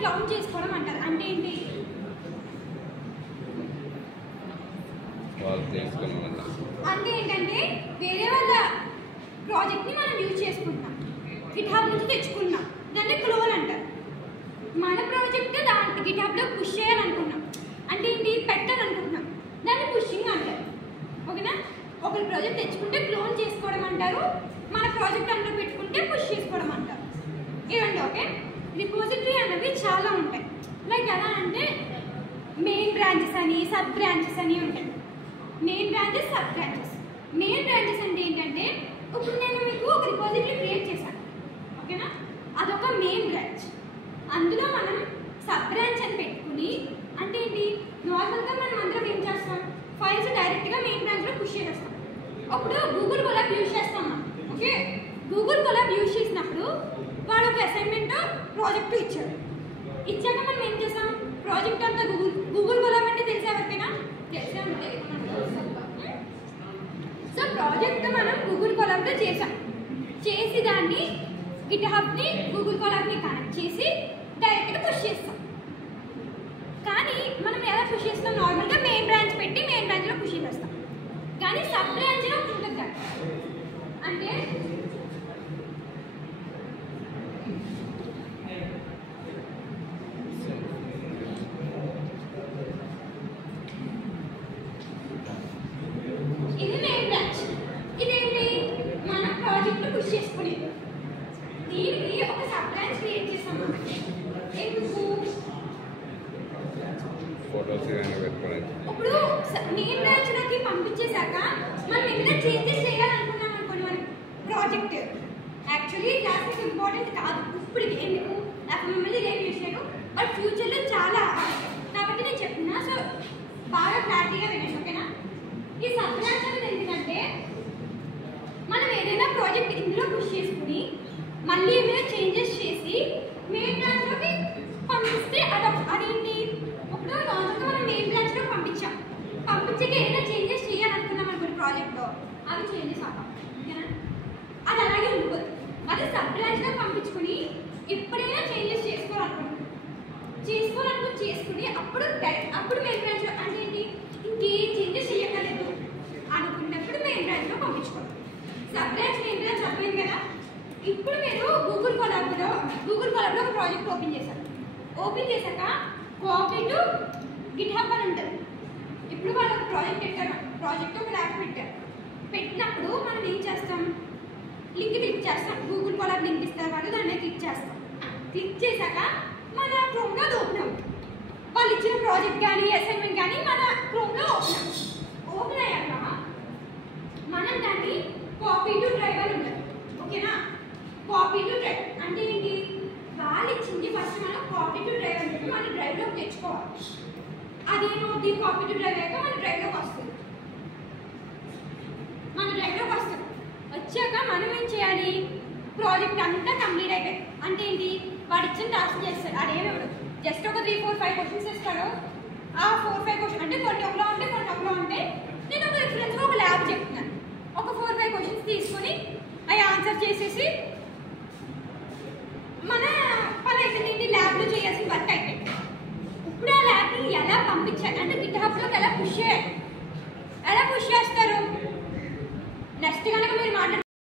Clown చేసుకోవడం అంటారు. అంటే ఏంటి? అంటే ఏంటంటే వేరే వాళ్ళ ప్రాజెక్ట్ని మనం యూజ్ చేసుకుంటాం, గిట్హబ్ నుంచి తెచ్చుకున్నాం, దాన్ని క్లోన్ అంటారు. మన ప్రాజెక్ట్ దాని గిట్హబ్లో పుష్ చేయాలనుకున్నాం, అంటే ఏంటి? పెట్టాలనుకుంటున్నాం, దాన్ని పుషింగ్ అంటారు. ఓకేనా? ఒకరి ప్రాజెక్ట్ తెచ్చుకుంటే క్లోన్ చేసుకోవడం అంటారు, మన ప్రాజెక్ట్ అందులో పెట్టుకుంటే పుష్ చేసుకోవడం అంటారు. ఇవ్వండి. ఓకే, రిపోజిటరీ అనేవి చాలా ఉంటాయి. లైక్ ఎలా అంటే మెయిన్ బ్రాంచెస్ అని, సబ్ బ్రాంచెస్ అని ఉంటాయి. Main branches, sub branches. Main branches అంటే ఏంటంటే ఇప్పుడు నేను మీకు ఒక రిపోజిటరీ క్రియేట్ చేశాను. ఓకేనా? అదొక మెయిన్ బ్రాంచ్. అందులో మనం సబ్ బ్రాంచ్ అని పెట్టుకుని, అంటే ఏంటి? నార్మల్గా మనం అందరం ఏం చేస్తాం? ఫైల్స్ డైరెక్ట్గా మెయిన్ బ్రాంచ్లో పుష్ చేసేస్తాం. అప్పుడు గూగుల్ కొలాబ్ యూజ్ చేస్తాం మనం. ఓకే, గూగుల్ కొలాబ్ యూజ్ చేసినప్పుడు వాడు ఒక అసైన్మెంట్ ప్రాజెక్టు ఇచ్చాడు. ఇచ్చాక మనం ఏం చేస్తాం? ప్రాజెక్ట్ అంతా గూగుల్ కొలాబ్ అంటే తెలిసే ఎవరికైనా తెలిసే ఉంటాయి. సో ప్రాజెక్ట్ మనం గూగుల్ కొలాబ్లో చేసాం. చేసి దాన్ని గిట్హబ్ని గూగుల్ కొలాబ్ని కనెక్ట్ చేసి డైరెక్ట్గా పుష్ చేస్తాం. కానీ మనం ఎలా పుష్ చేస్తాం? నార్మల్గా మెయిన్ బ్రాంచ్ పెట్టి మెయిన్ బ్రాంచ్లో పుష్ చేస్తాం. కానీ సబ్ బ్రాంచ్లో ఉంటుంది కదా, అంటే ఇది మెయిన్ బ్రాంచ్. ఇదేంటి? మన ప్రాజెక్ట్ పుష్ చేసుకునేది. దీనికి ఒక సబ్ బ్రాంచ్ క్రియేట్ చేస్తాం మనం. ఎందుకు? ఇప్పుడు మెయిన్ బ్రాంచ్లోకి పంపించేశాక మనం ఏమైనా చేంజెస్ చేయాలనుకున్నాం అనుకోండి, మన ప్రాజెక్ట్ యాక్చువల్లీ క్లాసెస్ ఇంపార్టెంట్ కాదు ఇప్పటికి. ఎందుకు? నాకు మిమ్మల్ని ఏం చేశాను, బట్ ఫ్యూచర్లో చాలా కాబట్టి నేను చెప్తున్నా. సో బాగా క్లారిటీగా వినండి. ఓకేనా? ఈ సబ్ బ్రాంచ్ అనేది ఎందుకంటే మనం ఏదైనా ప్రాజెక్ట్ ఇందులో పుష్ చేసుకుని మళ్ళీ ఏమైనా చేంజెస్ చేసి మెయిన్ బ్రాంచ్లోకి పంపిస్తే అదేంటి? ఇప్పుడు నార్మల్గా మనం మెయిన్ బ్రాంచ్లో పంపించాం, పంపించాక ఏదైనా చేంజెస్ చేయాలనుకున్నాం అనుకోండి ప్రాజెక్ట్లో, అవి చేంజెస్ అవ్వం. ఓకేనా? అది అలాగే ఉండిపోతుంది. అది సబ్ బ్రాంచ్లో పంపించుకుని ఎప్పుడైనా చేంజెస్ చేసుకోవాలనుకుని చేసుకుని అప్పుడు మెయిన్ బ్రాంచ్లో, అంటే ఏంటి? ఇంకేం చేంజెస్ చేయక్కర్లేదు అనుకున్నప్పుడు మెయిన్ బ్రాంచ్లో పంపించుకోవాలి. సబ్ బ్రాంచ్, మెయిన్ బ్రాంచ్ అర్థమైంది కదా? ఇప్పుడు మీరు గూగుల్ కొలాబ్లో ఒక ప్రాజెక్ట్ ఓపెన్ చేశారు. ఓపెన్ చేశాక కాపీ టు గిట్హబ్ అని ఉంటుంది. ఇప్పుడు వాళ్ళు ఒక ప్రాజెక్ట్ పెట్టారు, ప్రాజెక్ట్ ఒక ల్యాబ్ పెట్టారు. పెట్టినప్పుడు మనం ఏం చేస్తాం? లింక్ క్లిక్ చేస్తాం. గూగుల్ కొలాబ్ లింక్ ఇస్తారు వాళ్ళు, దాన్ని క్లిక్ చేస్తాం. క్లిక్ చేశాక మన క్రోమ్లో అది ఓపెన్ అవుతుంది. వాళ్ళు ఇచ్చిన ప్రాజెక్ట్ కానీ అసైన్మెంట్ కానీ మన క్రోమ్లో ఓపెన్ అయ్యాక మనం దాన్ని కాపీ టు డ్రైవ్ అని ఉంటుంది. ఓకేనా? కాపీ టు డ్రైవ్ అంటే ఏంటి? వాళ్ళు ఇచ్చింది ఫస్ట్ మనం కాపీ టు డ్రైవ్ అంటే మన డ్రైవ్లోకి తెచ్చుకోవాలి. అదేమవుతుంది? కాపీ టు డ్రైవ్ అయ్యాక మన డ్రైవ్లోకి వస్తుంది. వచ్చాక మనం ఏం చేయాలి? ప్రాజెక్ట్ అంతా కంప్లీట్ అయిపోయింది అంటే ఏంటి? వాడు ఇచ్చిన టాస్క్ చేస్తాడు. అదేమో జస్ట్ ఒక 3, 4, 5 క్వశ్చన్స్ ఇస్తాడు. ఆ 4, 5 క్వశ్చన్ అంటే కొన్ని ఒకలా ఉంటే కొన్ని ఒకలా ఉంటే నేను ఒక రిఫరెన్స్గా ఒక ల్యాబ్ చెప్తున్నాను. ఒక 4, 5 క్వశ్చన్స్ తీసుకొని అవి ఆన్సర్ చేసేసి మన పని అయిపోయింది. ల్యాబ్లో చేయాల్సిన వర్క్ అయిపోయింది. ఇప్పుడు ఆ ల్యాబ్ని ఎలా పంపించాలి అంటే గిట్హబ్లోకి ఎలా పుష్ చేయాలి? ఎలా పుష్ చేస్తాం?